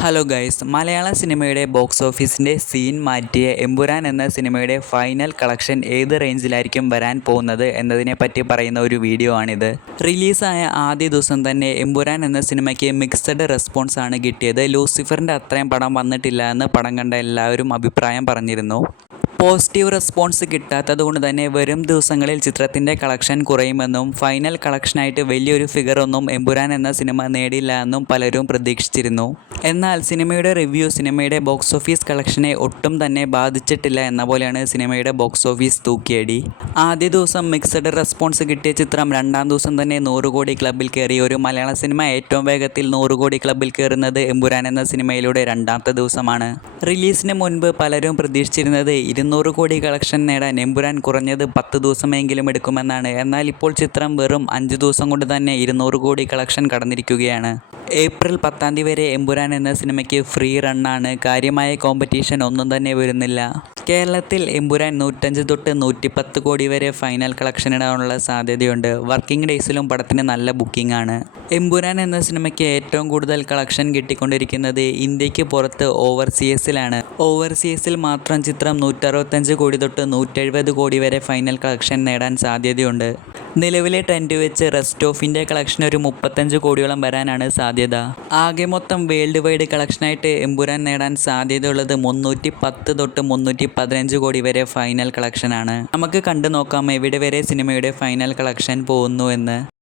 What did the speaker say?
Hello guys, മലയാള സിനിമയുടെ box ഓഫീസിൻ്റെ scene മാറ്റിയ എമ്പുരാൻ എന്ന സിനിമയുടെ ഫൈനൽ കളക്ഷൻ ഏത് റേഞ്ചിലായിരിക്കും വരാൻ പോകുന്നത് എന്നതിനെപ്പറ്റി പറയുന്ന ഒരു വീഡിയോ ആണിത്. റിലീസായ ആദ്യ ദിവസം തന്നെ എമ്പുരാൻ എന്ന സിനിമയ്ക്ക് മിക്സഡ് റെസ്പോൺസ് ആണ് കിട്ടിയത്. ലൂസിഫറിൻ്റെ അത്രയും പടം വന്നിട്ടില്ല എന്ന് പടം കണ്ട എല്ലാവരും അഭിപ്രായം പറഞ്ഞിരുന്നു. പോസിറ്റീവ് റെസ്പോൺസ് കിട്ടാത്തതുകൊണ്ട് തന്നെ വരും ദിവസങ്ങളിൽ ചിത്രത്തിൻ്റെ കളക്ഷൻ കുറയുമെന്നും ഫൈനൽ കളക്ഷനായിട്ട് വലിയൊരു ഫിഗറൊന്നും എമ്പുരാൻ എന്ന സിനിമ നേടില്ല എന്നും പലരും പ്രതീക്ഷിച്ചിരുന്നു. എന്നാൽ സിനിമയുടെ റിവ്യൂ സിനിമയുടെ ബോക്സ് ഓഫീസ് കളക്ഷനെ ഒട്ടും തന്നെ ബാധിച്ചിട്ടില്ല എന്ന പോലെയാണ് സിനിമയുടെ ബോക്സ് ഓഫീസ് തൂക്കിയടി. ആദ്യ ദിവസം മിക്സഡ് റെസ്പോൺസ് കിട്ടിയ ചിത്രം രണ്ടാം ദിവസം തന്നെ 100 കോടി ക്ലബ്ബിൽ കയറി. ഒരു മലയാള സിനിമ ഏറ്റവും വേഗത്തിൽ 100 കോടി ക്ലബ്ബിൽ കയറുന്നത് എമ്പുരാൻ എന്ന സിനിമയിലൂടെ രണ്ടാമത്തെ ദിവസമാണ്. റിലീസിന് മുൻപ് പലരും പ്രതീക്ഷിച്ചിരുന്നത് 200 കോടി കളക്ഷൻ നേടാൻ എമ്പുരാൻ കുറഞ്ഞത് 10 ദിവസമെങ്കിലും എടുക്കുമെന്നാണ്. എന്നാൽ ഇപ്പോൾ ചിത്രം വെറും 5 ദിവസം കൊണ്ട് തന്നെ 200 കോടി കളക്ഷൻ കടന്നിരിക്കുകയാണ്. ഏപ്രിൽ 10 വരെ എമ്പുരാൻ എന്ന സിനിമയ്ക്ക് ഫ്രീ റണ്ണാണ്. കാര്യമായ കോമ്പറ്റീഷൻ ഒന്നും തന്നെ വരുന്നില്ല. കേരളത്തിൽ എമ്പുരാൻ 105 തൊട്ട് 110 കോടി വരെ ഫൈനൽ കളക്ഷൻ ഇടാനുള്ള സാധ്യതയുണ്ട്. വർക്കിംഗ് ഡേയ്സിലും പടത്തിന് നല്ല ബുക്കിംഗ് ആണ്. എമ്പുരാൻ എന്ന സിനിമയ്ക്ക് ഏറ്റവും കൂടുതൽ കളക്ഷൻ കിട്ടിക്കൊണ്ടിരിക്കുന്നത് ഇന്ത്യക്ക് പുറത്ത് ഓവർസീസിലാണ്. ഓവർസീസിൽ മാത്രം ചിത്രം 165 കോടി തൊട്ട് 170 കോടി വരെ ഫൈനൽ കളക്ഷൻ നേടാൻ സാധ്യതയുണ്ട്. നിലവിലെ ട്രെൻഡ് വെച്ച് റെസ്റ്റ് ഓഫ് ഇന്ത്യ കളക്ഷൻ ഒരു 35 കോടിയോളം വരാനാണ് സാധ്യത. ആകെ മൊത്തം വേൾഡ് വൈഡ് കളക്ഷനായിട്ട് എമ്പുരാൻ നേടാൻ സാധ്യതയുള്ളത് 310 തൊട്ട് 315 കോടി വരെ ഫൈനൽ കളക്ഷനാണ്. നമുക്ക് കണ്ടു നോക്കാം എവിടെ വരെ സിനിമയുടെ ഫൈനൽ കളക്ഷൻ പോകുന്നു എന്ന്.